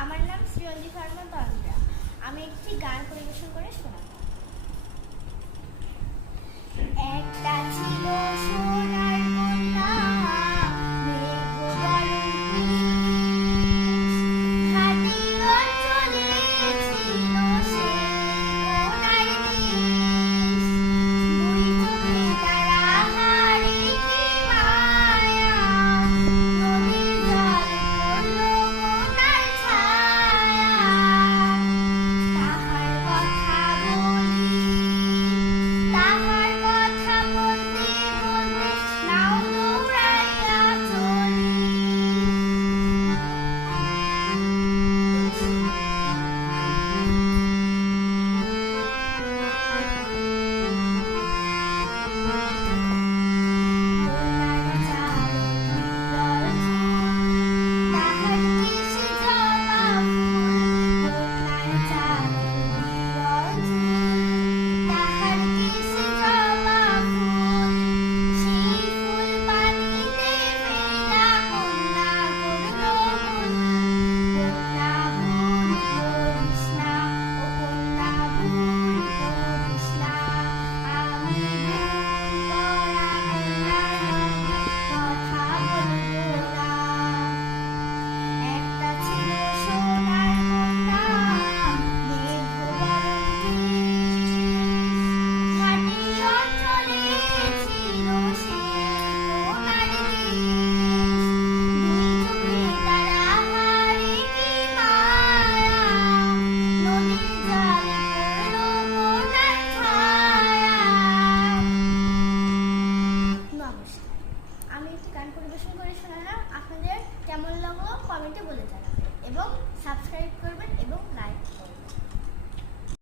আমার নাম শ্রীয়ন্দি ফারমা তন্দ্রা। আমি একটি গান পরিবেশন করে শোনাব। একটা ছিল সোনার কন্যা, আমি একটি গান পরিবেশন করে শোনালাম। আপনাদের কেমন লাগলো কমেন্টে বলে জানাবেন এবং সাবস্ক্রাইব